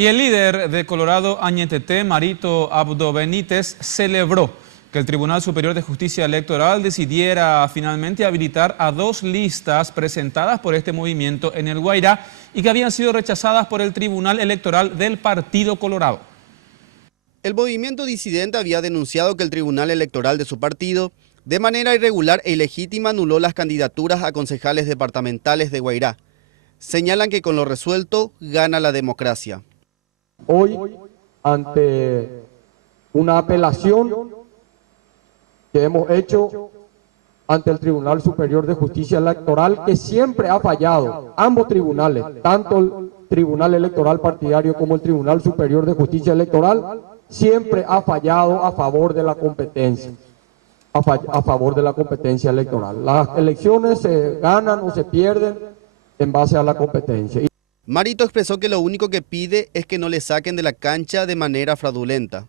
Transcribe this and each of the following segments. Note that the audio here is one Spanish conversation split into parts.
Y el líder de Colorado Añetete, Marito Abdo Benítez, celebró que el Tribunal Superior de Justicia Electoral decidiera finalmente habilitar a 2 listas presentadas por este movimiento en el Guairá y que habían sido rechazadas por el Tribunal Electoral del Partido Colorado. El movimiento disidente había denunciado que el Tribunal Electoral de su partido, de manera irregular e ilegítima, anuló las candidaturas a concejales departamentales de Guairá. Señalan que con lo resuelto gana la democracia. Hoy, ante una apelación que hemos hecho ante el Tribunal Superior de Justicia Electoral, que siempre ha fallado, ambos tribunales, tanto el Tribunal Electoral Partidario como el Tribunal Superior de Justicia Electoral, siempre ha fallado a favor de la competencia, a favor de la competencia electoral. Las elecciones se ganan o se pierden en base a la competencia. Marito expresó que lo único que pide es que no le saquen de la cancha de manera fraudulenta.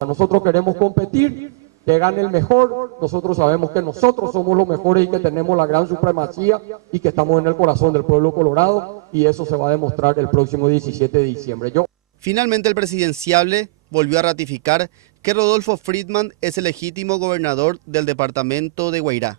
Nosotros queremos competir, que gane el mejor. Nosotros sabemos que nosotros somos los mejores y que tenemos la gran supremacía y que estamos en el corazón del pueblo colorado, y eso se va a demostrar el próximo 17 de diciembre. Finalmente, el presidenciable volvió a ratificar que Rodolfo Friedman es el legítimo gobernador del departamento de Guairá.